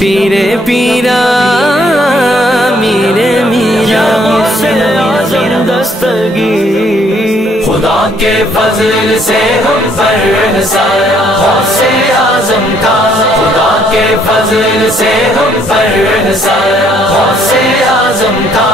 پیرے پیرا میرے میرا دستگیر خدا کے فضل سے ہم پر سایہ غوث اعظم کا خدا کے فضل سے ہم پر سایہ غوث اعظم کا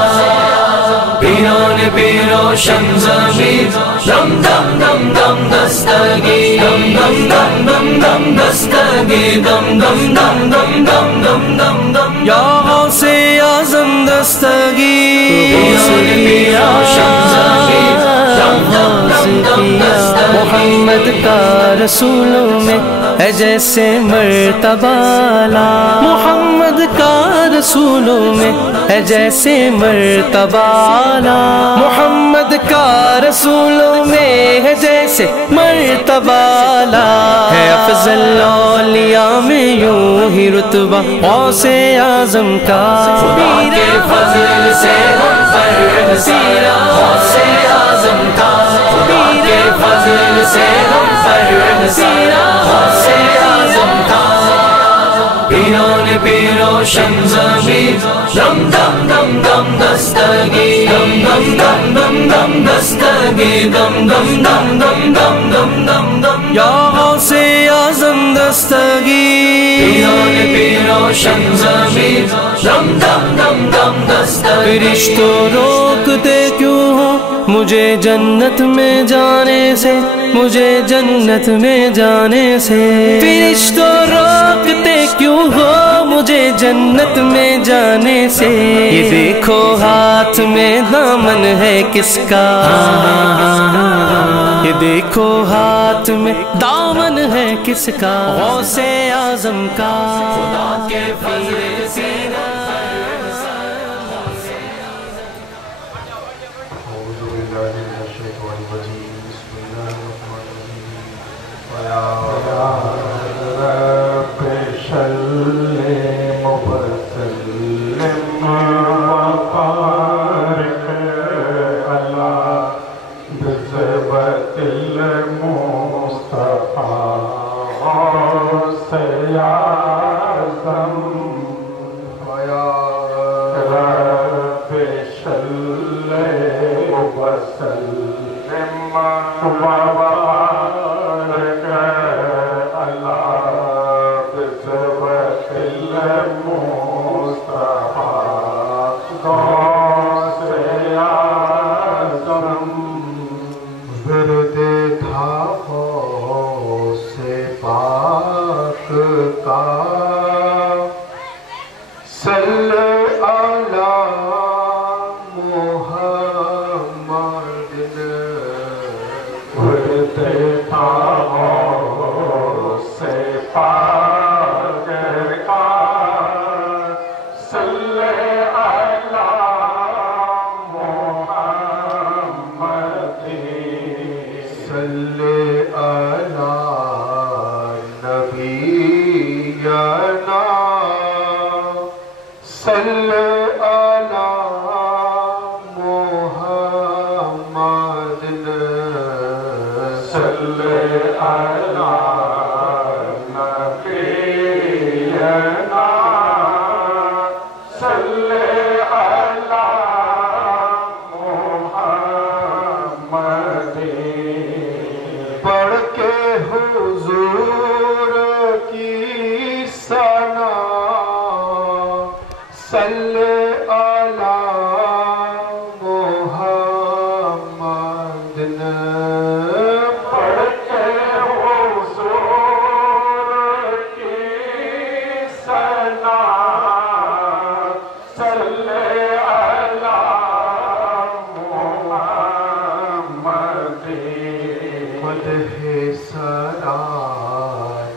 پیروں نے پیرو شمزمیر دم دم دم دم دستگیر دم دم دم دم دم دستگیر دم دم دم دم دم دم دم دم یا غوث اعظم دستگیر پیروں نے پیرو شمزمیر دم دم دم دم دستگیر محمد کا رسولوں میں ہے جیسے مرتبہ لا محمد کا رسولوں میں ہے جیسے مرتبہ لا محمد کا رسولوں میں ہے جیسے مرتبہ لا ہے افضل اولیاء میں یوں ہی رتبہ غوث اعظم کا خدا کے فضل سے ہم پر سیرا غوث اعظم کا خدا کے فضل سے ہم پر سیرا غوث اعظم کا پیروں نے پیرو شمزمیر دم دم دم دم دستگیر دم دم دم دم دم دستگیر دم دم دم دم دم دم دم دم یا غوث اعظم دستگیر پیروں نے پیرو شمزمیر دم دم دم دم دستگیر فرشتوں روکتے کیوں ہو مجھے جنت میں جانے سے مجھے جنت میں جانے سے فرشتوں روکتے کیوں ہو مجھے جنت میں جانے سے یہ دیکھو ہاتھ میں دامن ہے کس کا یہ دیکھو ہاتھ میں دامن ہے کس کا غوث اعظم کا خدا کے فضل سے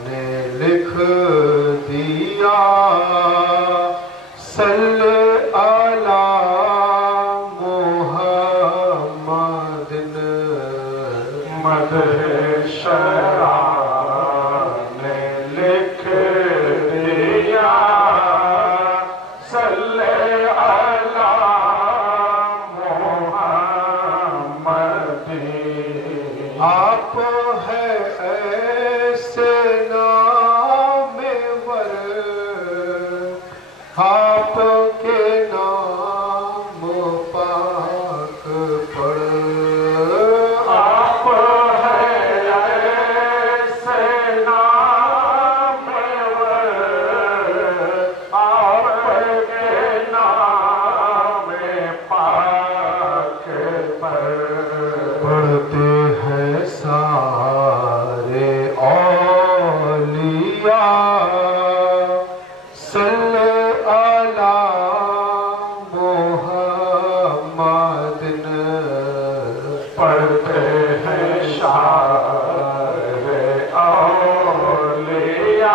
نے لکھ دیا آپ کے نام پاک پڑھ آپ ہے ایسے نامور آپ کے نام پاک پڑھتے ہیں سارے اولیاء صلی علی محمد پڑھتے ہیں سارے اولیاء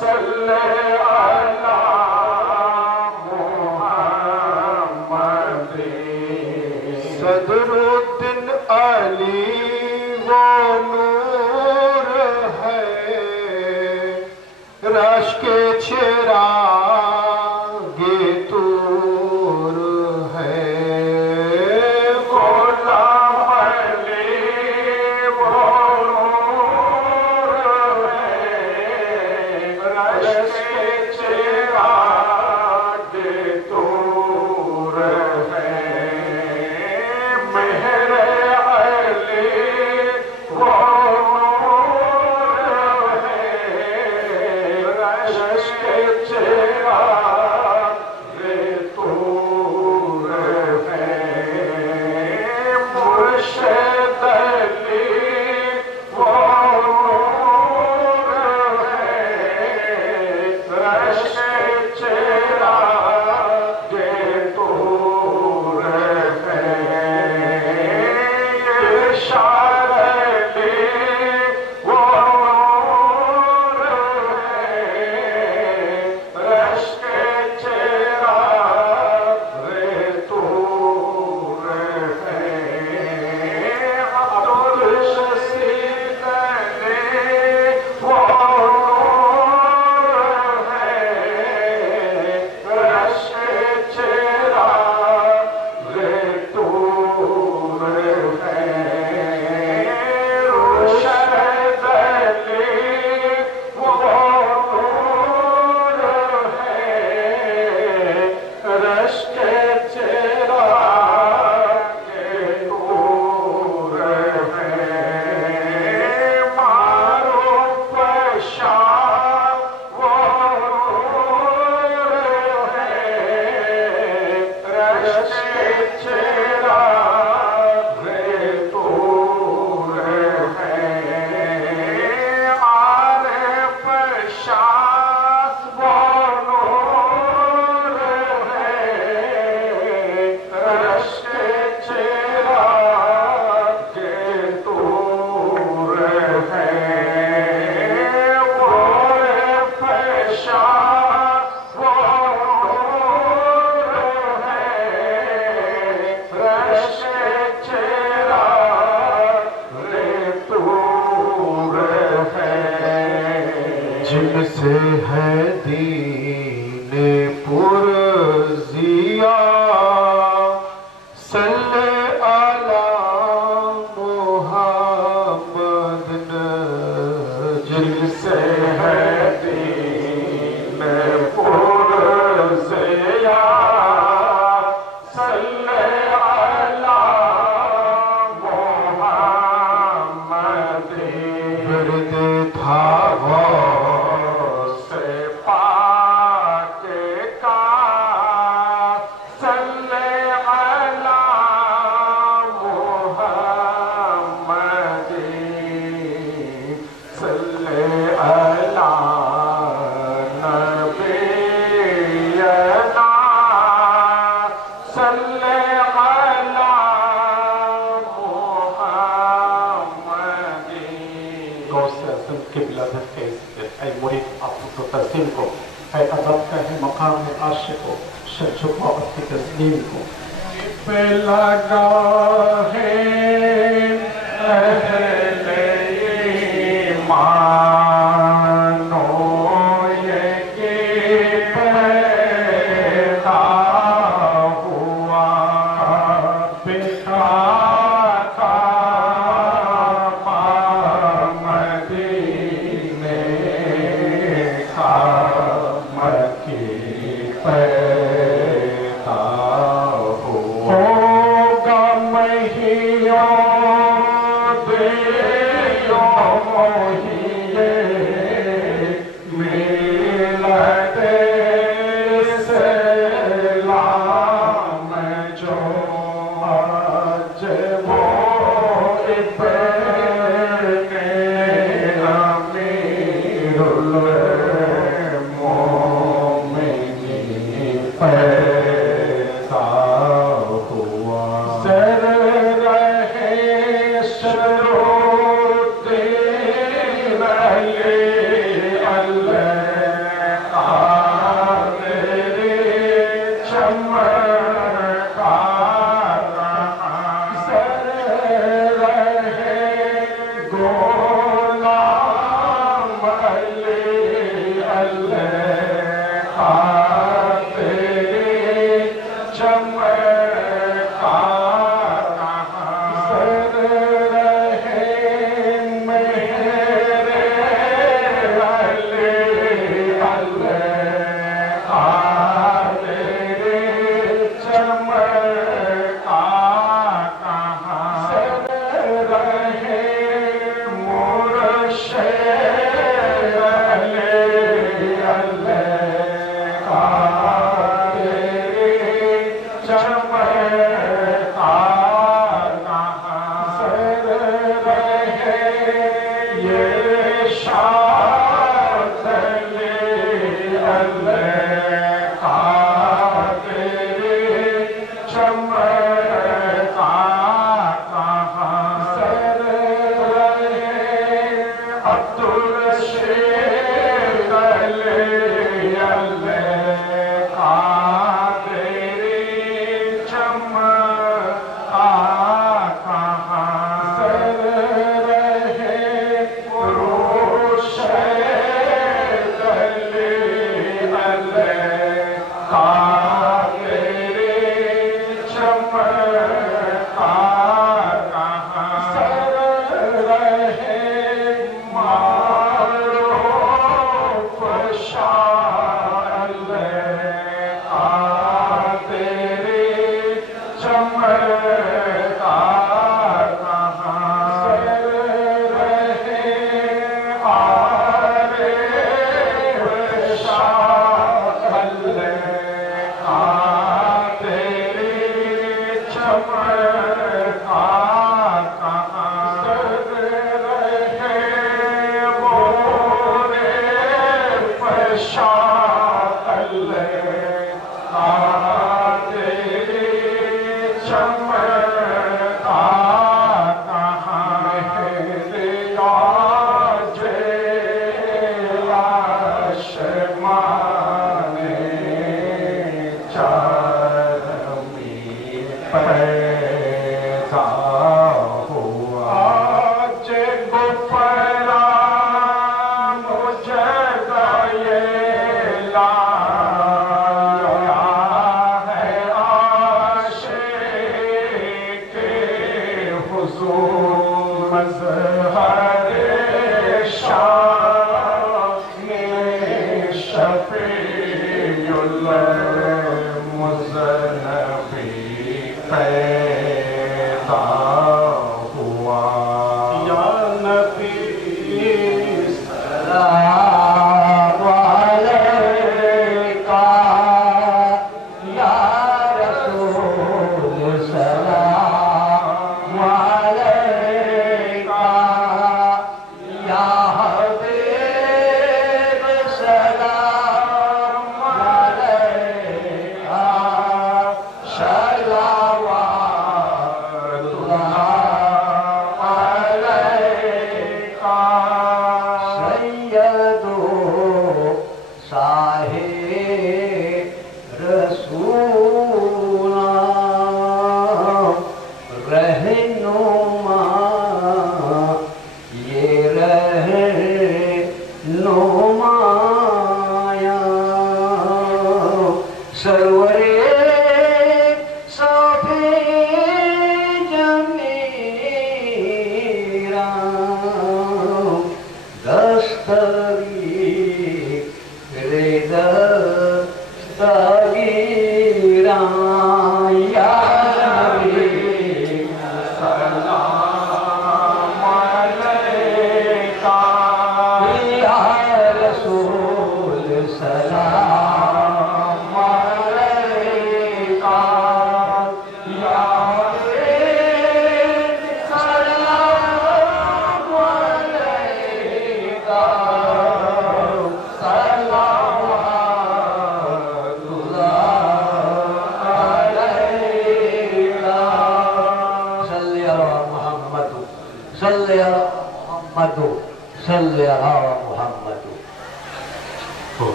صلی علی محمد صدر الدین علی وہ نور ہے رش کے چراغ طور ہے غلام علی وہ نور ہے رش کے چراغ طور ہے مہر علی وہ جن سے ہے دین پرزیا صلی علی محمد جن سے ہے دین پرزیا صلی علی محمد ورد تھا تسلیم کو ہے ادب کا ہے مقام عاشق کو شرچ و محبت کی تسلیم کو پہ لگا ہے اہل ایمانو یہ کہ پیدا ہوا بکھاتا مدینے کا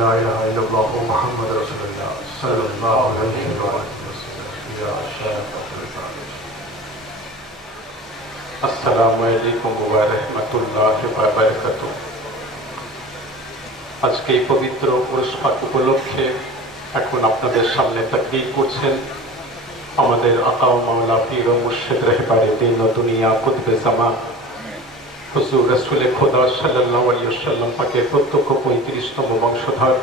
لا الہ الا اللہ محمد رسول اللہ صلی اللہ علیہ وسلم۔ السلام علیکم ورحمۃ اللہ وبرکاتہ۔ আজকে এই পবিত্র পুরস্কার উপলক্ষে এখন আপনাদের সামনে তাকরীর করছেন আমাদের আকা ও মাওলা পীর ও মুর্শিদ রহবারে দিন ও দুনিয়া কুতবে জামান হুজুর রাসূলে খোদা সাল্লাল্লাহু আলাইহি ওয়াসাল্লাম পাকের প্রত্যক্ষ 35তম বংশধর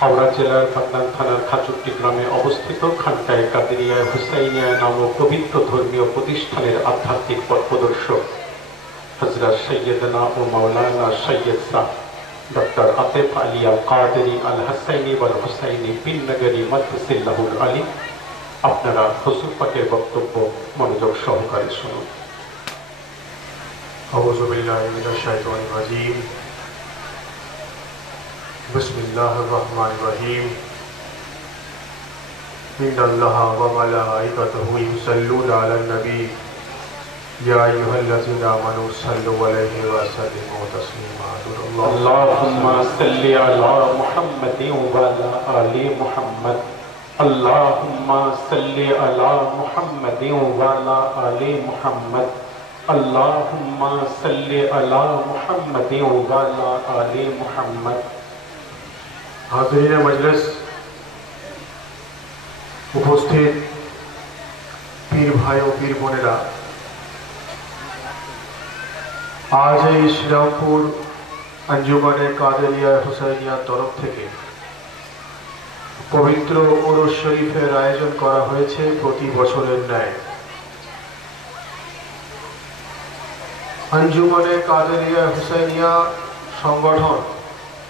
হাওড়া জেলার পাটনান থানার খাচুট্টি গ্রামে অবস্থিত খানকায়ে কাদেরিয়া হুসাইনিয়া নামক পবিত্র ধর্মীয় প্রতিষ্ঠানের আধ্যাত্মিক পথপ্রদর্শক হযরত সৈয়দনা ও মাওলানা সৈয়দ শাহ ডক্টর আতিফ আলী আল কাদেরি আল হাসাইনি ওয়াল হুসাইনি বিন নগরী মাদ্রাসাহুল আলী আপনারা হুজুর পাকের বক্তব্য মনোযোগ সহকারে শুনুন। أعوذ بالله من الشيطان الرجيم بسم الله الرحمن الرحيم إن الله وملائكته يصلون على النبي يا أيها الذين آمنوا صلوا عليه وسلموا تسليما اللهم صل على محمد وعلى آل محمد اللهم صل على محمد وعلى آل محمد اللهم صل على محمد وعلى آل محمد۔ حاضرین مجلس، উপস্থিত পীর ভাই ও পীর বোনেরা, আজ এই শ্রীরামপুর আঞ্জুমানে কাদেরিয়া হুসাইনিয়ার তরফ থেকে পবিত্র উরুস শরীফের আয়োজন করা হয়েছে প্রতি বছরের ন্যায়। আঞ্জুমানে কাদেরিয়া হুসাইনিয়া সংগঠন,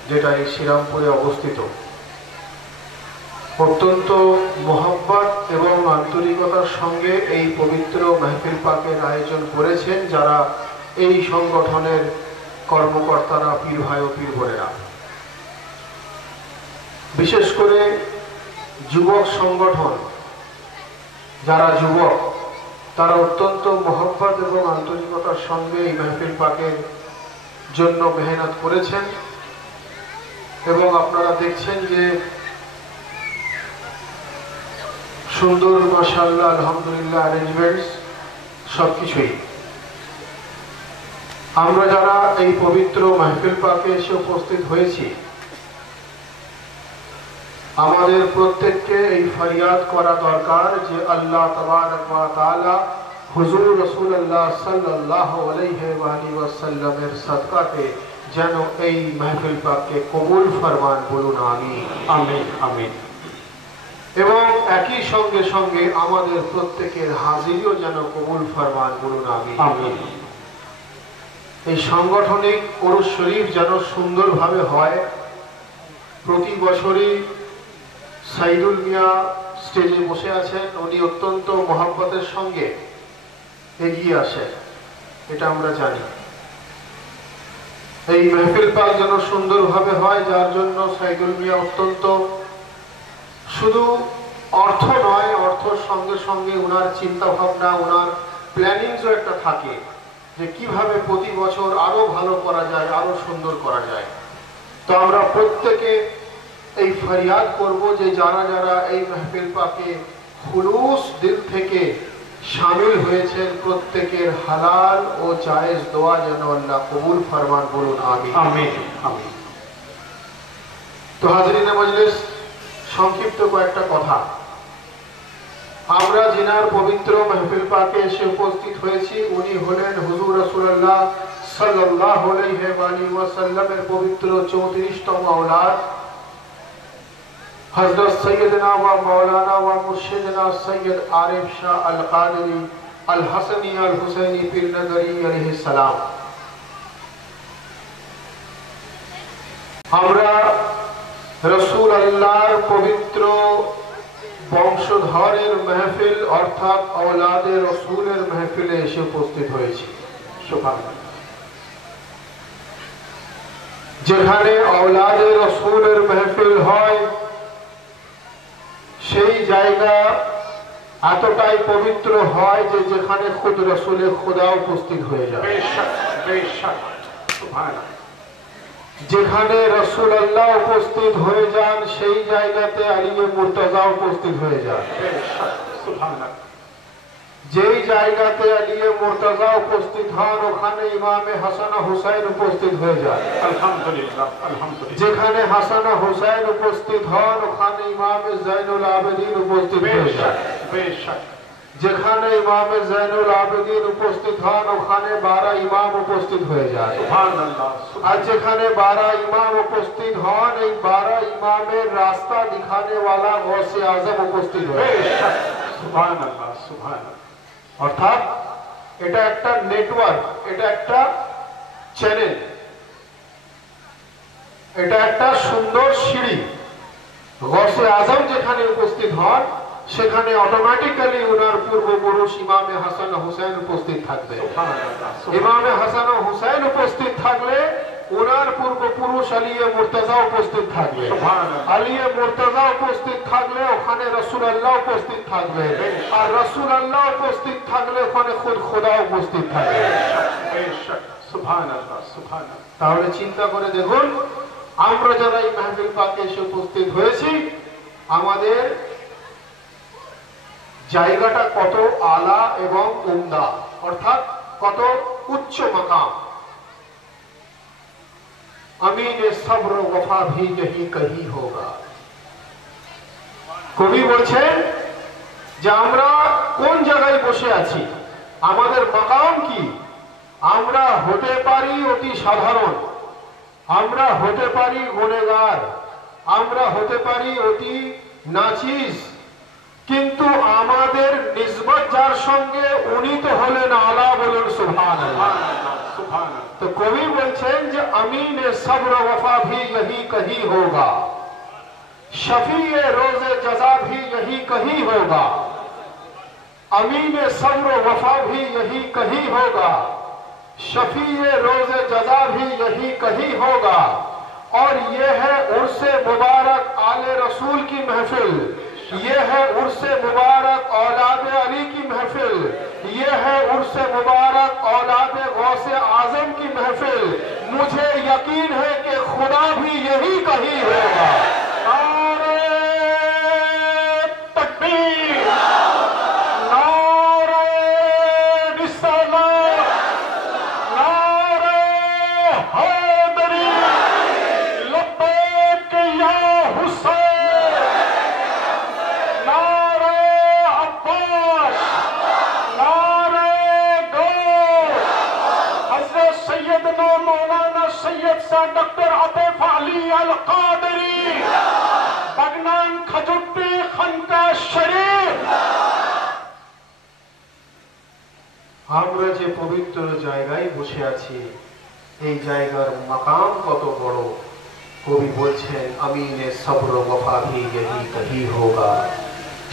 যেটা এই শ্রীরামপুরে অবস্থিত, অত্যন্ত মোহাব্বত এবং আন্তরিকতার সঙ্গে এই পবিত্র মাহফিল পাকের আয়োজন করেছেন যারা এই সংগঠনের কর্মকর্তারা, পীর ভাই ও পীর বোনেরা। বিশেষ করে যুবক সংগঠন, যারা যুবক, তারা অত্যন্ত মোহাব্বত এবং আন্তরিকতার সঙ্গে এই মাহফিল পাকের জন্য মেহনত করেছেন এবং আপনারা দেখছেন যে সুন্দর মাশাআল্লাহ আলহামদুলিল্লাহ অ্যারেঞ্জমেন্টস সবকিছুই। আমরা যারা এই পবিত্র মাহফিল পাকে এসে উপস্থিত হয়েছি, আমাদের প্রত্যেককে এই ফরিয়াদ করা দরকার যে আল্লাহ তাবারক ওয়া তাআলা হুজুর রাসূলুল্লাহ সাল্লাল্লাহু আলাইহি ওয়া সাল্লামের সাদকাতে যেন এই মাহফিল পাককে কবুল ফরমান, বলুন আমিন। আমিন আমিন। এবং একই সঙ্গে সঙ্গে আমাদের প্রত্যেকের হাজিরিও যেন কবুল ফরমান, বলুন আমিন আমিন। এই সাংগঠনিক উরুস শরীফ যেন সুন্দরভাবে হয়। প্রতি বছরই সাইদুল মিয়া স্টেজে বসে আছেন, উনি অত্যন্ত মহব্বতের সঙ্গে এগিয়ে আসেন, এটা আমরা জানি। এই মাহফিল পাক যেন সুন্দরভাবে হয়, যার জন্য সাইদুল মিয়া অত্যন্ত, শুধু অর্থ নয়, অর্থের সঙ্গে সঙ্গে ওনার চিন্তা ভাবনা, ওনার প্ল্যানিংসও একটা থাকে যে কিভাবে প্রতি বছর আরো ভালো করা যায়, আরো সুন্দর করা যায়। তো আমরা প্রত্যেকে এই ফরিয়াদ করব যে যারা যারা এই মাহফিল পাকে খুলুস দিল থেকে শামিল হয়েছেন, প্রত্যেকের হালাল ও জায়েজ দোয়া যেন আল্লাহ কবুল ফরমান, বলুন আমিন আমিন আমিন। তো হাজরিনে মজলিস, সংক্ষিপ্ত কয়েকটা কথা। আমরা যিনার পবিত্র মাহফিল পাকে এসে উপস্থিত হয়েছি, উনি হলেন হুজুর রাসূলুল্লাহ সাল্লাল্লাহু আলাইহি ওয়া সাল্লামের পবিত্র 34তম আওলাদ হযরত সৈয়দনা ওয়া মাওলানা ওয়া মুর্শিদনা সৈয়দ আরিফ শাহ আল কাদেরী আল হাসানী আল হুসাইনী পীর নগরী আলাইহিস সালাম। আমরা রাসূল আল্লাহর পবিত্র বংশধরের মাহফিল অর্থাৎ আওলাদে রাসূলের মাহফিলে এসে উপস্থিত হয়েছি। সুবহানাল্লাহ। যেখানে আওলাদে রাসূলের মাহফিল হয়, সেই জায়গা এতটাই পবিত্র হয় যে যেখানে খুদ রাসূলে খুদা উপস্থিত হয়ে যায়। বেশক বেশক। সুবহানাল্লাহ। যেখানে রাসূলুল্লাহ উপস্থিত হয়ে যান, সেই জায়গাতে আলিয়ে মুর্তজা উপস্থিত হয়ে যান। সুবহানাল্লাহ। যেই জায়গাতে আলিয়ে মুর্তজা উপস্থিত হন, ওখানে ইমামে হাসান ও হুসাইন উপস্থিত হয়ে যায়। আলহামদুলিল্লাহ আলহামদুলিল্লাহ। যেখানে হাসান ও হুসাইন উপস্থিত হন, ওখানে ইমামে জাইনুল আবেদিন উপস্থিত হয়ে যায়। বেশক। যেখানে ইমামে জাইনুল আবেদিন উপস্থিত হন, ওখানে 12 ইমাম উপস্থিত হয়ে যায়। সুবহানাল্লাহ। আর যেখানে 12 ইমাম উপস্থিত হন, এই 12 ইমামের রাস্তা দিখানে ওয়ালা গৌসে আজম উপস্থিত হয়ে যায়। সুবহানাল্লাহ সুবহানাল্লাহ। অর্থাৎ এটা একটা নেটওয়ার্ক, এটা একটা চ্যানেল, এটা একটা সুন্দর সিঁড়ি। গৌসে আজম যেখানে উপস্থিত হন, সেখানে অটোমেটিক্যালি ওনার পূর্বপুরুষ ইমামে হাসান ও হুসাইন উপস্থিত থাকবে। ইমামে হাসান ও হুসাইন উপস্থিত থাকলে ওনার পূর্বপুরুষ আলিয়ে মুর্তজা উপস্থিত থাকবে। আলিয়ে মুর্তজা উপস্থিত থাকলে ওখানে রাসূলুল্লাহ উপস্থিত থাকবে। আর রাসূলুল্লাহ উপস্থিত থাকলে ওখানে খুদ খোদা উপস্থিত থাকবে। সুবহানাল্লাহ সুবহানাল্লাহ। তাহলে চিন্তা করে দেখুন, আমরা যারা এই মাহফিল পাকে এসে উপস্থিত হয়েছি, আমাদের জায়গাটা কত আলা এবং উমদা, অর্থাৎ কত উচ্চ মাকাম। আমিনে সবর ওয়াফা ভি यही कही होगा। কবি বলছেন যে আমরা কোন জায়গায় বসে আছি, আমাদের মাকাম কি। আমরা হতে পারি অতি সাধারণ, আমরা হতে পারি গুনেগার, আমরা হতে পারি অতি নাচিস, কিন্তু আমাদের নিসবত যার সঙ্গে, উনি তো হলেন আলা, বলুন সুবহানাল্লাহ। तो कवि बोलছেন যে अमीन सब्र वफा भी यही कही होगा, शफीए रोज़े जज़ा भी यही कही होगा। अमीन सब्र वफा भी यही कही होगा, शफीए रोज़े जज़ा भी यही कही होगा। और ये है उर्से मुबारक आले रसूल की महफिल, ये है उर्से मुबारक औलाद अली की महफिल, ये है उर्से मुबारक औलाद गौसे आजम की महफिल। मुझे यकीन है कि खुदा भी यही कही होगा। नारे तकबीर, আমরা যে পবিত্র জায়গায় বসে আছি, এই জায়গার মাকাম কত বড়। কবি বলছেন, আমিনে সब्र वफा भी यही कहीं होगा,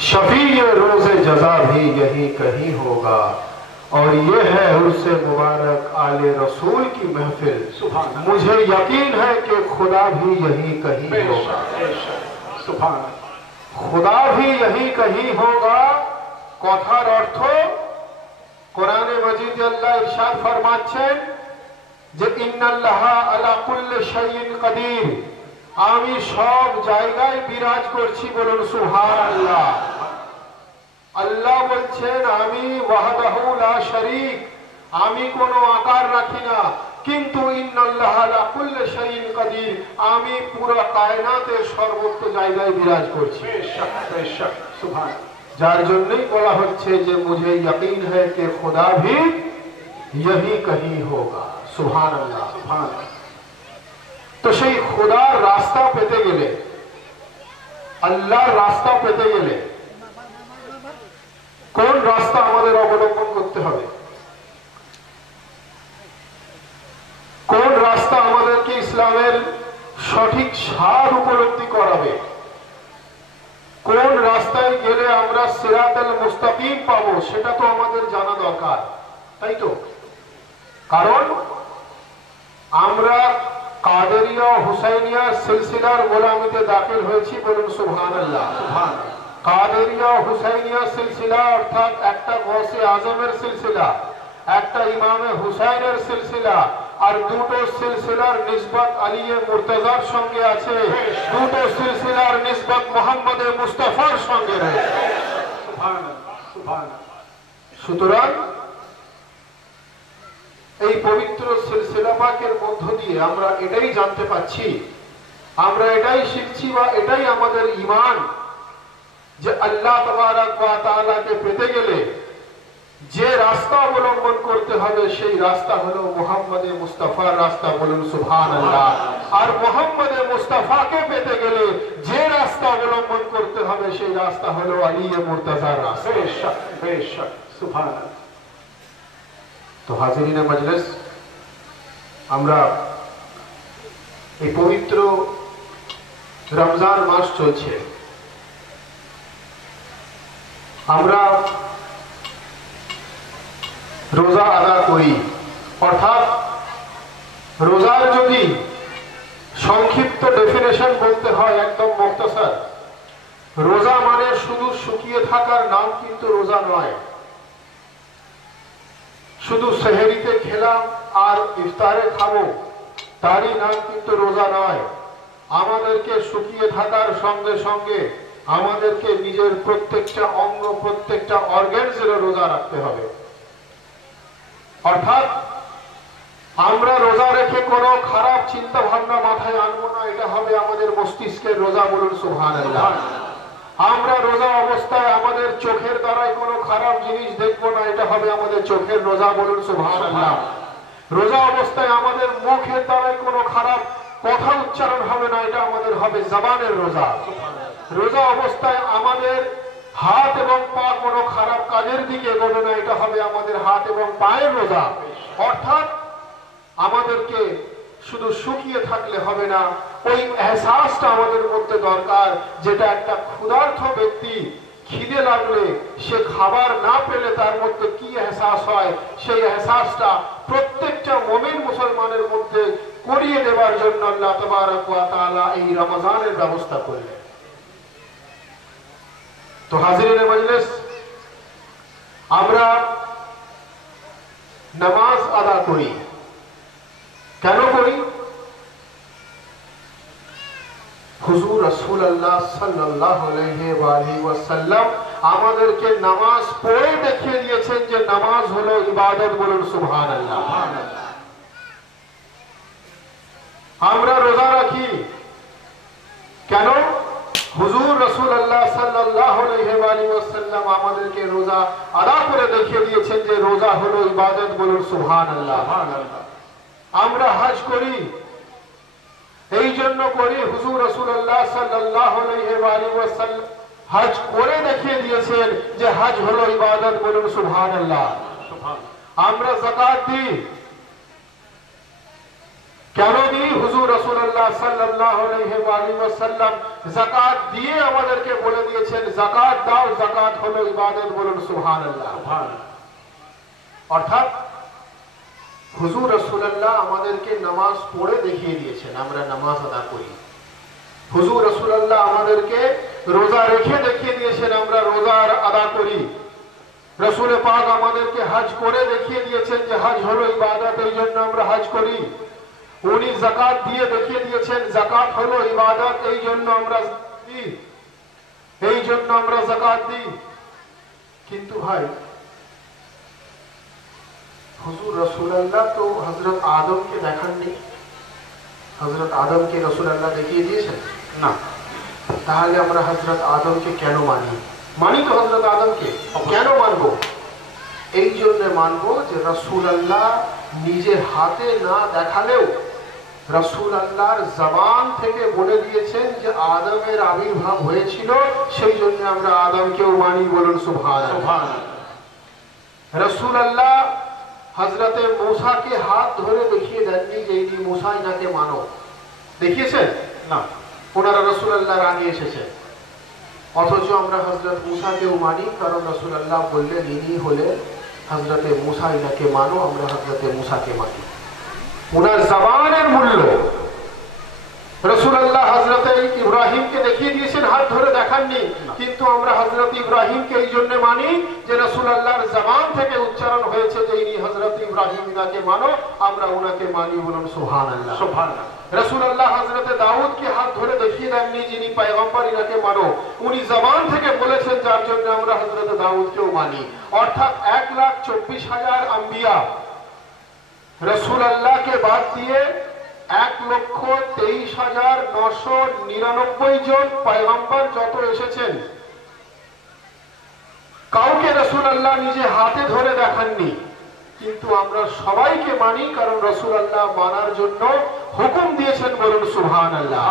शफी रोज़े जज़ा भी यही कहीं होगा, और ये है उर्से मुबारक आले रसूल की महफिल, मुझे यकीन है कि खुदा भी यही कहीं होगा। खुदा भी यही कहीं होगा কথার অর্থ, কোরআনে মাজিদে আল্লাহ ইরশাদ ফরমাচ্ছেন যে ইন্নাল্লাহা আলা কুল্লি শাইইন কাদির, আমি সব জায়গায় বিরাজ করছি, বলুন সুবহানাল্লাহ। আল্লাহ বলছেন আমি ওয়াহদাহু লা শরীক, আমি কোনো আকার রাখি না, কিন্তু ইন্নাল্লাহা আলা কুল্লি শাইইন কাদির, আমি পুরো কায়নাতের সর্বত্র জায়গায় বিরাজ করছি। বেশক বেশক সুবহানাল্লাহ। যার জন্যই বলা হচ্ছে যে মুঝে यकीन है कि खुदा भी यही कहीं होगा। সুবহানাল্লাহ সুবহানাল্লাহ। তো সেই খোদার রাস্তা পেতে গেলে, আল্লাহর রাস্তা পেতে গেলে কোন রাস্তা আমাদের অবলম্বন করতে হবে? কোন রাস্তা আমাদেরকে ইসলামের সঠিক স্বাদ উপলব্ধি করাবে? কোন রাস্তায় গেলে আমরা সিরাতাল মুস্তাকিম পাবো, সেটা তো আমাদের জানা দরকার, তাই তো? কারণ আমরা কাদেরিয়া হুসাইনিয়া সিলসিলার গোলামিতে দাখিল হয়েছি, বলুন সুবহানাল্লাহ। কাদেরিয়া হুসাইনিয়া সিলসিলা অর্থাৎ একটা গৌসে আজমের সিলসিলা, একটা ইমামে হুসাইনের সিলসিলা, আর দুটো সিলসিলার নিসবত আলিয়ে মুর্তজার সঙ্গে আছে, দুটো সিলসিলার নিসবত মুহাম্মদে মুস্তাফার সঙ্গে রয়েছে। সুতরাং এই পবিত্র সিলসিলা পাকের মধ্য দিয়ে আমরা এটাই জানতে পাচ্ছি, আমরা এটাই শিখছি, বা এটাই আমাদের ঈমান যে আল্লাহ তাবারক ওয়া তাআলাকে পেতে গেলে যে রাস্তা অবলম্বন করতে হবে সেই রাস্তা হলো মুহাম্মদে মুস্তাফার রাস্তা, বলুন সুবহানাল্লাহ। আর মুহাম্মদে মুস্তাফাকে পেতে গেলে যে রাস্তা অবলম্বন করতে হবে সেই রাস্তা হলো আলিয়ে মুর্তজার রাস্তা। বেশক বেশক সুবহানাল্লাহ। তো হাজিরিনে মজলিস, আমরা এই পবিত্র রমজান মাস চলছে, আমরা রোজা আদা করি, অর্থাৎ রোজার যদি সংক্ষিপ্ত ডেফিনেশন বলতে হয়, একদম মুখতাসার, রোজা মানে শুধু শুকিয়ে থাকার নাম কিন্তু রোজা নয়। শুধু সেহরিতে খেলাম আর ইফতারে খাবো তারই নাম কিন্তু রোজা নয়। আমাদেরকে শুকিয়ে থাকার সঙ্গে সঙ্গে আমাদেরকে নিজের প্রত্যেকটা অঙ্গ, প্রত্যেকটা অর্গানসের রোজা রাখতে হবে। অর্থাৎ আমরা রোজা রেখে কোনো খারাপ চিন্তা ভাবনা মাথায় আনবো না, এটা হবে আমাদের মস্তিষ্কের রোজা, বলুন সুবহানাল্লাহ। আমরা রোজা অবস্থায় আমাদের চোখের দ্বারাই কোনো খারাপ জিনিস দেখবো না, এটা হবে আমাদের চোখের রোজা, বলুন সুবহানাল্লাহ। রোজা অবস্থায় আমাদের মুখের দ্বারাই কোনো খারাপ কথা উচ্চারণ হবে না, এটা আমাদের হবে জবানের রোজা। রোজা অবস্থায় আমাদের হাত এবং পা কোনো খারাপ কাজের দিকে এগোবে না, এটা হবে আমাদের হাত এবং পায়ের রোজা। অর্থাৎ আমাদেরকে শুধু শুকিয়ে থাকলে হবে না, ওই এহসাসটা আমাদের মধ্যে দরকার, যেটা একটা ক্ষুধার্ত ব্যক্তি খিদে লাগলে সে খাবার না পেলে তার মধ্যে কি এহসাস হয়, সেই এহসাসটা প্রত্যেকটা মুমিন মুসলমানের মধ্যে করিয়ে দেওয়ার জন্য আল্লাহ তাবারক ওয়া তাআলা এই রমজানের ব্যবস্থা করলেন। তো হাজিরিনে মজলিস, আমরা নামাজ আদা করি, কেন করি? হুজুর রাসূলুল্লাহ সাল্লাল্লাহু আলাইহি ওয়াসাল্লাম আমাদেরকে নামাজ পড়ে দেখিয়ে দিয়েছেন যে নামাজ হলো ইবাদত, বলুন সুবহানাল্লাহ। আমরা রোজা রাখি কেন? হুজুর রাসূলুল্লাহ সাল্লাল্লাহু আলাইহি ওয়াসাল্লাম আমাদেরকে রোজা আদা করে দেখিয়ে দিয়েছেন যে রোজা হলো ইবাদত, বলুন সুবহানাল্লাহ। আমরা হজ করি, এই জন্য করি হুজুর রাসূলুল্লাহ সাল্লাল্লাহু আলাইহি ওয়াসাল্লাম হজ করে দেখিয়ে দিয়েছেন যে হজ হলো ইবাদত, বলুন সুবহানাল্লাহ। আমরা যাকাত দিই। কেন দিই? হুজুর রাসূলুল্লাহ সাল্লাল্লাহু আলাইহি ওয়াসাল্লাম যাকাত দিয়ে আমাদেরকে বলে দিয়েছেন, যাকাত দাও, যাকাত হলো ইবাদত। বলুন সুবহানাল্লাহ। অর্থাৎ হুজুর রাসূলুল্লাহ আমাদেরকে নামাজ পড়ে দেখিয়ে দিয়েছেন, আমরা নামাজ আদা করি। হুজুর রাসূলুল্লাহ আমাদেরকে রোজা রেখে দেখিয়ে দিয়েছেন, আমরা রোজা আদা করি। রাসূল পাক আমাদেরকে হজ করে দেখিয়ে দিয়েছেন যে হজ হলো ইবাদত, এই জন্য আমরা হজ করি। উনি যাকাত দিয়ে দেখিয়ে দিয়েছেন, যাকাত হলো ইবাদত, এই জন্য আমরা দিই, এই জন্য আমরা যাকাত দিই। কিন্তু ভাই, হুজুর রাসূলুল্লাহ তো হযরত আদমকে দেখাননি। হযরত আদমকে রাসূলুল্লাহ দেখিয়ে দিয়েছেন না। তাহলে আমরা হযরত আদমকে কেন মানি? মানি তো হযরত আদমকে, কেন মানবো? এই জন্য মানবো যে রাসূলুল্লাহ নিজে হাতে না দেখালেও রাসূলুল্লাহর জবান থেকে বলে দিয়েছেন যে আদমের আবির্ভাব হয়েছিল, সেই জন্য আমরা আদমকেও মানি। বলুন সুবহানাল্লাহ। রাসূলুল্লাহ হযরতে মূসাকে হাত ধরে দেখিয়ে দেননি যে এই মূসা, ইনাকে মানো। দেখিয়েছেন না, ওনারা রাসূলুল্লাহর আগে এসেছেন। অথচ আমরা হযরত মূসাকেও মানি, কারণ রাসূলুল্লাহ বললেন ইনি হলেন হযরতে মূসা, ইনাকে মানো। আমরা হযরতে মূসাকে মানি। ওনার জবানের মূল্য। রাসূলুল্লাহ হযরতে ইব্রাহিমকে দেখিয়ে দিয়েছেন, হাত ধরে দেখাননি, কিন্তু আমরা হযরত ইব্রাহিমকে এই জন্য মানি যে রাসূলুল্লাহর জবান থেকে উচ্চারণ হয়েছে যে ইনি হযরত ইব্রাহিম, ইনাকে মানো, আমরা ওনাকে মানি। বলুন সুবহানাল্লাহ। সুবহানাল্লাহ। রাসূলুল্লাহ হযরতে দাউদকে হাত ধরে দেখিয়ে দেননি যিনি পয়গম্বর, ইনাকে মানো, উনি জবান থেকে বলেছেন, যার জন্য আমরা হযরতে দাউদকেও মানি। অর্থাৎ 1,24,000 আম্বিয়া রাসূলুল্লাহকে বাদ দিয়ে 1,23,999 জন পয়গম্বর যত এসেছেন, কাউকে রাসূলুল্লাহ নিজে হাতে ধরে দেখাননি, কিন্তু আমরা সবাইকে মানি, কারণ রাসূলুল্লাহ মানার জন্য হুকুম দিয়েছেন। বলুন সুবহানাল্লাহ।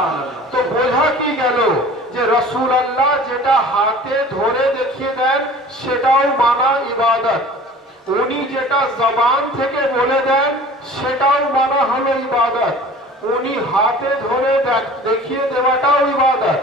তো বোঝা কি গেল যে রাসূলুল্লাহ যেটা হাতে ধরে দেখিয়ে দেন সেটাও মানা ইবাদত, উনি যেটা জবান থেকে বলে দেন সেটাও মানা হলো ইবাদত, উনি হাতে ধরে দেখিয়ে দেওয়াটাও ইবাদত,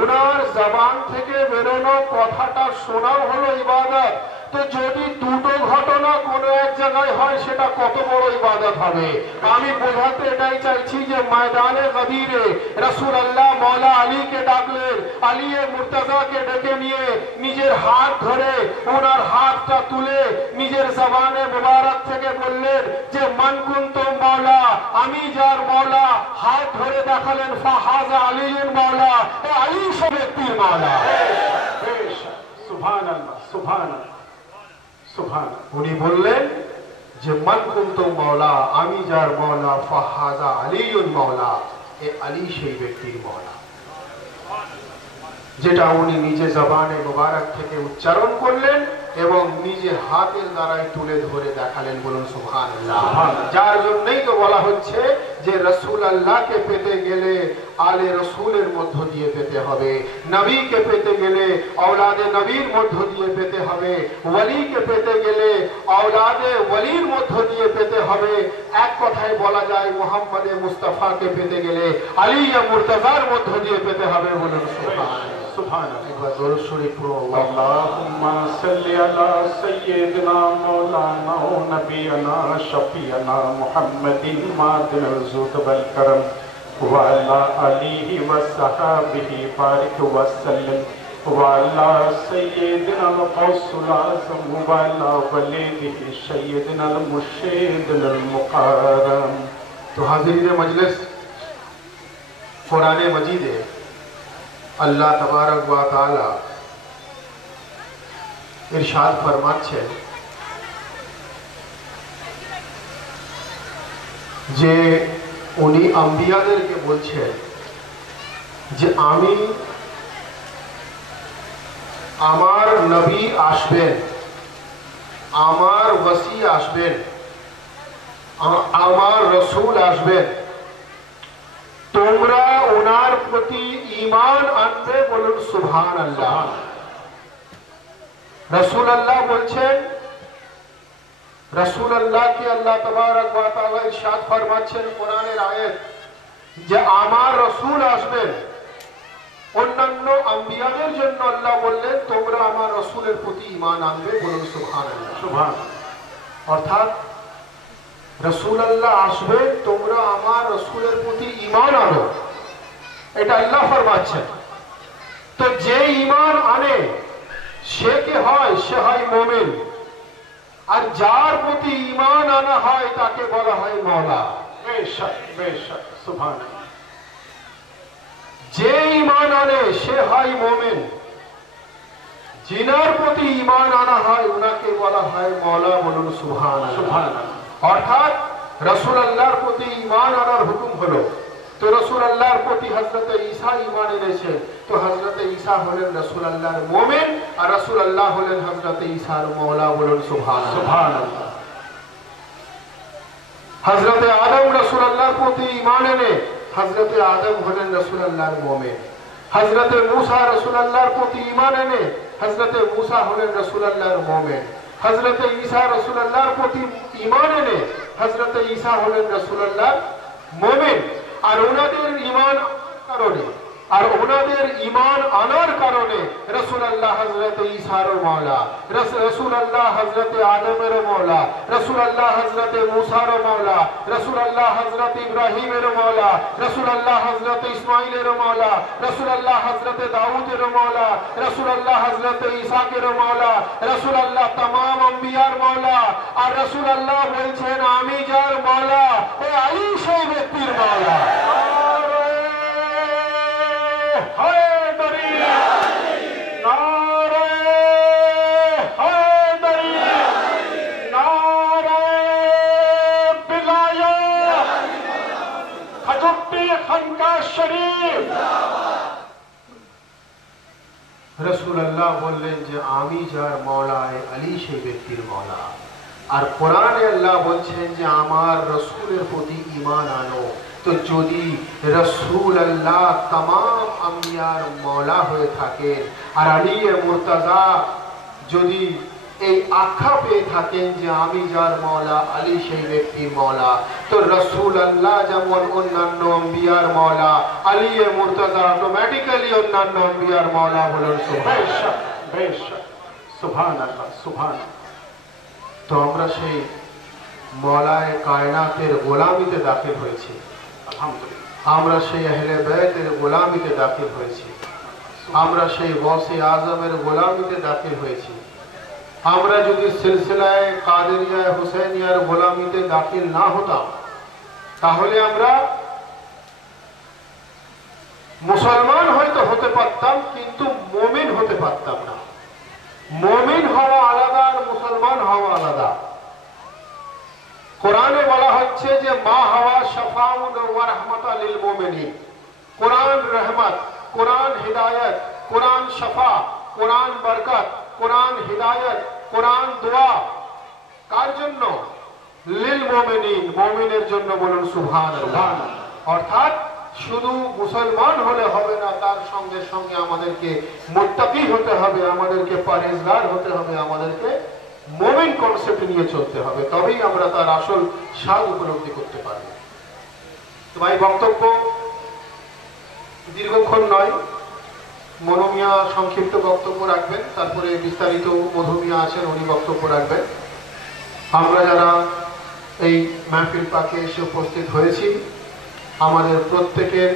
ওনার জবান থেকে বেরোনো কথাটা শোনাও হলো ইবাদত। তো যদি দুটো ঘটনা কোনো এক জায়গায় হয়, সেটা কত বড় ইবাদত হবে। আমি বোঝাতে এটাই চাইছি যে ময়দানে গদিরে রাসূলুল্লাহ মওলা আলীকে ডাকলেন, আলী মুর্তজাকে ডেকে নিয়ে নিজের হাত ধরে ওনার হাতটা তুলে নিজের জবানে মুবারক থেকে বললেন যে মান কুনতুম মওলা, আমি যার মওলা। হাত ধরে দেখালেন ফাহাজা আলীর মওলা, আলী সব ব্যক্তির মওলা। সুবহানাল্লাহ, সুবহানাল্লাহ, সুবহানাল্লাহ। উনি বললেন যে মান কুনতুম মওলা, আমি যার মওলা, ফাহাজা আলীর মওলা, এ আলী সেই ব্যক্তির মওলা। যেটা উনি নিজে জবানে মুবারক থেকে উচ্চারণ করলেন এবং নিজে হাতের দ্বারাই তুলে ধরে দেখালেন। বলুন সুবহানাল্লাহ। যার জন্যই তো বলা হচ্ছে যে রাসূলুল্লাহকে পেতে গেলে আলে রাসূলের মধ্য দিয়ে পেতে হবে, নবীকে পেতে গেলে আওলাদে নবীর মধ্য দিয়ে পেতে হবে, ওয়ালিকে পেতে গেলে আওলাদে ওয়ালির মধ্য দিয়ে পেতে হবে। এক কথায় বলা যায় মুহাম্মদে মুস্তাফাকে পেতে গেলে আলী মুর্তজার মধ্য দিয়ে পেতে হবে। বলুন সুবহানাল্লাহ। একবার দরুদ শরীফ পড়ুন। আল্লাহুম্মা সাল্লি আলা সাইয়্যিদিনা মাওলানা ওয়া নবিয়ানা শাফিয়ানা মুহাম্মাদিন মাদিন যুত ওয়াল করম ওয়া আলা আলিহি ওয়া সাহাবিহি বারিক ওয়া সাল্লাম ওয়া আলা সাইয়্যিদিনা গাউসুল আযম ওয়া আলা ওয়ালিদিহি সাইয়্যিদিনা মুর্শিদিল মুকাররম। তো হাজিরিনে মজলিস, কুরআনে মজিদে আল্লাহ তাবারক ওয়া তাআলা ইরশাদ ফরমাচ্ছেন যে উনি আম্বিয়াদেরকে বলছেন যে আমি, আমার নবী আসবেন, আমার ওয়াসি আসবেন, আমার রাসূল আসবেন, তোমরা ওনার প্রতি ঈমান আনবে। বলুন সুবহানাল্লাহ। রাসূলুল্লাহ বলছেন রাসূলুল্লাহকে আল্লাহ তাবারক ওয়া তাআলা ইরশাদ ফরমাচ্ছেন কোরআনের আয়াত যে আমার রাসূল আসবেন। অন্যান্য আম্বিয়াদের জন্য আল্লাহ বললেন তোমরা আমার রাসূলের প্রতি ঈমান আনবে, বলুন সুবহানাল্লাহ। সুবহানাল্লাহ। অর্থাৎ রাসূলুল্লাহ আসবেন, তোমরা আমার রাসূলের প্রতি ঈমান আনো, এটা আল্লাহ ফরমাচ্ছেন। তো যে ঈমান আনে সে কে হয়? সে হয় মুমিন। আর যার প্রতি ঈমান আনা হয় তাকে বলা হয় মওলা। বেশক বেশক সুবহানাল্লাহ। যে ঈমান আনে সে হয় মুমিন, जिनार प्रति ईमान आना है उनाके बोला है मौला, बोलुन सुबहान सुबहान। अर्थात रसूल अल्लाहर प्रति ईमान आनार हुकुम हलो। तो रसूल अल्लाहर प्रति हजरत ईसा ईमान এনেছে, तो हजरत ईसा হলেন रसूल अल्लाहर मोमिन और रसूल अल्लाह হলেন हजरत ईसार मौला, बोलुन सुबहान सुबहान। हजरत आदम रसूल अल्लाहर प्रति ईमान এনে हजरत आदम হলেন रसूल अल्लाहर मोमिन। हजरत मूसा रसूल अल्लाहर प्रति ईमान এনে हजरत मूसा হলেন रसूल अल्लाहर मोमिन। हजरत ईसा रसूल अल्लाहर प्रति ईमान এনে हजरत ईसा হলেন रसूल अल्लाहर मोमिन। আর ওনাদের ঈমান কারণে আর ওনাদের ঈমান আনার কারণে রাসূলুল্লাহ হযরত ঈসার মাওলা, রাসূলুল্লাহ হযরত আদমের মাওলা, রাসূলুল্লাহ হযরত মুসার মাওলা, রাসূলুল্লাহ হযরত ইব্রাহিমের মাওলা, রাসূলুল্লাহ হযরত ইসমাঈলের মাওলা, রাসূলুল্লাহ হযরত দাউদের মাওলা, রাসূলুল্লাহ হযরত ঈসাকের মাওলা, রাসূলুল্লাহ तमाम আম্বিয়ার মাওলা। আর রাসূলুল্লাহ বলছেন আমি যার মাওলা ওই আলী সেই ব্যক্তির মাওলা। রাসূলুল্লাহ বললেন যে আমি যার মাওলা আলী সেই ব্যক্তির মাওলা। আর কোরআনে আল্লাহ বলছেন যে আমার রাসূলের প্রতি ঈমান আনো। তো যদি রাসূলুল্লাহ तमाम আম্বিয়ার মাওলা হয়ে থাকেন আর আলী মুর্তজা যদি এই আখ্যা পেয়ে থাকেন যে আমি যার মাওলা আলী সেই ব্যক্তির মাওলা, তো রাসূলুল্লাহ যেমন অন্যান্য আম্বিয়ার মাওলা, আলী মুর্তজা অটোমেটিক্যালি অন্যান্য আম্বিয়ার মাওলা। বলুন সুবহানাল্লাহ বেশক সুবহানাল্লাহ সুবহানাল্লাহ। তো আমরা সেই মাওলায়ে কায়নাতের গোলামিতে দাখিল হয়েছি, আলহামদুলিল্লাহ। আমরা সেই আহলে বাইতের গোলামিতে দাখিল হয়েছি, আমরা সেই গৌসে আজমের গোলামিতে দাখিল হয়েছি। আমরা যদি সিলসিলায়ে কাদেরিয়া হুসাইনিয়ার গোলামিতে দাখিল না হতাম তাহলে আমরা মুসলমান হয়তো হতে পারতাম কিন্তু মুমিন হতে পারতাম না। মুমিন হওয়া আলাদা আর মুসলমান হওয়া আলাদা। কোরআনে বলা হচ্ছে যে মা হওয়া শাফাউন ওয়া রাহমাতাল লিল মুমিনিন। কোরআন রহমত, কোরআন হিদায়াত, কোরআন শাফা, কোরআন বরকত, কোরআন হিদায়াত, কোরআন দোয়া কার জন্য? লিল মুমিনিন, মুমিনের জন্য। বলুন সুবহানাল্লাহ। অর্থাৎ শুধু মুসলমান হলে হবে না, তার সঙ্গে সঙ্গে আমাদেরকে মুত্তাকি হতে হবে, আমাদেরকে পরহেজগার হতে হবে, আমাদেরকে মুমিন কনসেপ্ট নিয়ে চলতে হবে, তবেই আমরা তার আসল স্বাদ উপলব্ধি করতে পারব। তো ভাই বক্তব্য দীর্ঘক্ষণ নয়, মনুমিয়া সংক্ষিপ্ত বক্তব্য রাখবেন, তারপরে বিস্তারিত মধুমিয়া আছেন উনি বক্তব্য রাখবেন। আমরা যারা এই মাহফিল পাকে এসে উপস্থিত হয়েছি আমাদের প্রত্যেকের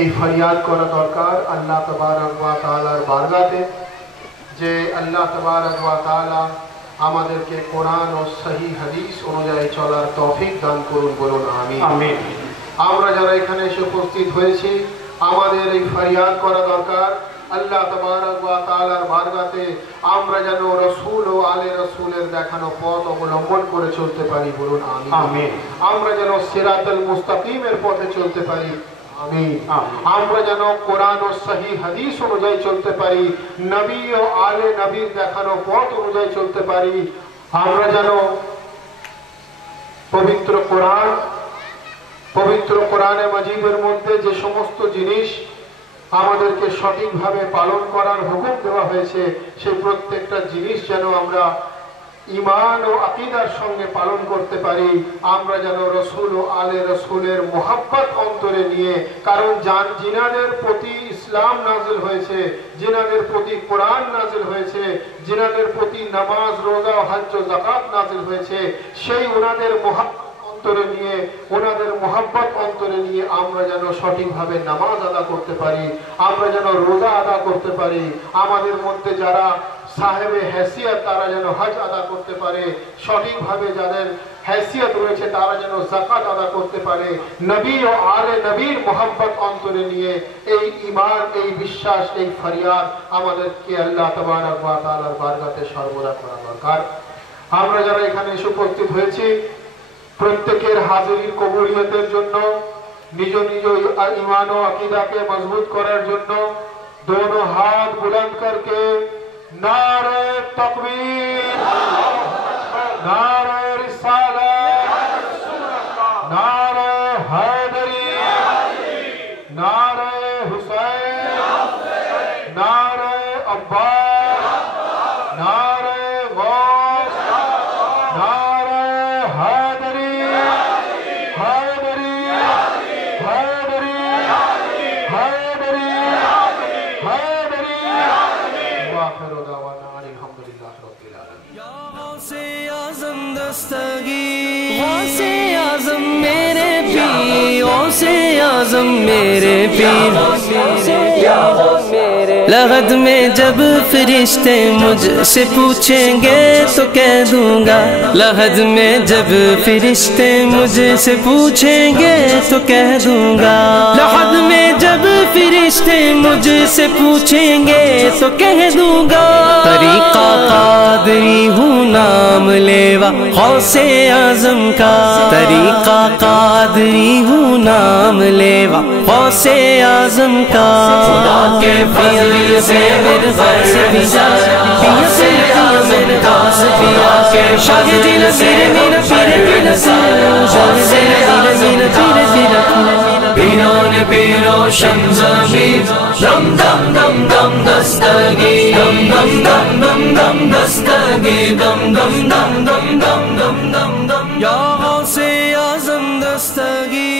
এই ফরিয়াদ করা দরকার আল্লাহ তাবারক ওয়া তাআলার বারগাতে যে আল্লাহ তাবারক ওয়া তাআলা আমাদেরকে কোরআন ও সহিহ হাদিস অনুযায়ী চলার তৌফিক দান করুন। বলুন আমিন আমিন। আমরা যারা এখানে এসে উপস্থিত হয়েছি আমাদের এই ফরিয়াদ করা দরকার আল্লাহ তাবারক ওয়া তাআলার বারগাতে আমরা যেন রাসূল ও আলে রাসূলের দেখানো পথ অবলম্বন করে চলতে পারি। বলুন আমিন আমিন। আমরা যেন সিরাতাল মুস্তাকিমের পথে চলতে পারি। আমিন। আমরা যেন কোরআন ও সহিহ হাদিস অনুযায়ী চলতে পারি, নবী ও আলে নবীর দেখানো পথ অনুযায়ী চলতে পারি। আমরা যেন পবিত্র কোরআনে মাজিদের মধ্যে যে সমস্ত জিনিস আমাদেরকে সঠিকভাবে পালন করার হুকুম দেওয়া হয়েছে সেই প্রত্যেকটা জিনিস যেন আমরা ঈমান ও আকীদার সঙ্গে পালন করতে পারি, আমরা যেন রাসূল ও আলে রাসূলের মুহাব্বত অন্তরে নিয়ে, কারণ জিনাদের প্রতি ইসলাম নাযিল হয়েছে, জিনাদের প্রতি কোরআন নাযিল হয়েছে, জিনাদের প্রতি নামাজ রোজা হজ ও যাকাত নাযিল হয়েছে, সেই ওনাদের মুহাব্বত অন্তরে নিয়ে, ওনাদের মুহাব্বত অন্তরে নিয়ে আমরা যেন সঠিকভাবে নামাজ আদা করতে পারি, আমরা যেন রোজা আদা করতে পারি, আমাদের মধ্যে যারা সাহেবে হেসিয়ত তারা যেন হজ আদা করতে পারে, সঠিকভাবে যাদের হেসিয়ত রয়েছে তারা যেন যাকাত আদা করতে পারে, নবী ও আলে নবীর মুহাব্বত অন্তরে নিয়ে এই ঈমান, এই বিশ্বাস, এই ফরিয়াদ আমাদেরকে আল্লাহ তাবারক ওয়া তাআলার বারগাতে সর্বদা করা দরকার। আমরা যারা এখানে এসে উপস্থিত হয়েছি প্রত্যেকের হাজিরির কবুলিয়তের জন্য, নিজ নিজ ঈমান ও আকীদাকে মজবুত করার জন্য दोनों हाथ बुलंद करके नारे तकबीर, नारे रिसालत, नारे हैदरी, नारे हुसैन, नारे अब्बास, नारे गौस, नारे हैदरी, हैदरी, हैदरी, हैदरी, हैदरी, वाखिर दावाना अल्हम्दुलिल्लाह रब्बिल आलमीन। या गौसे आज़म दस्तगीर, गौसे आज़म मेरे पीर, गौसे आज़म मेरे पीर, लहद में जब फरिश्ते मुझसे पूछेंगे तो कह दूंगा, लहद में जब फरिश्ते मुझसे पूछेंगे तो कह दूंगा, लहद में जब फरिश्ते मुझसे पूछेंगे तो कह दूंगा, तरीका कादरी हूँ नाम लेवा गौसे आज़म का, तरीका कादरी हूँ नाम लेवा गौसे आज़म का, खुदा के फज़ल से मेरे ग़र्ज़ भी जाया गौसे आज़म का, पिया के शाहिदी नसीर मीना पीरे की नसीर गौसे आज़म का, पीरों पीरो शमज़मी दम दम दम दम दस्तगी, दम दम दम दम दम दस्तगी, दम दम दम दम दम दम दम दम, या गौसे आज़म दस्तगी।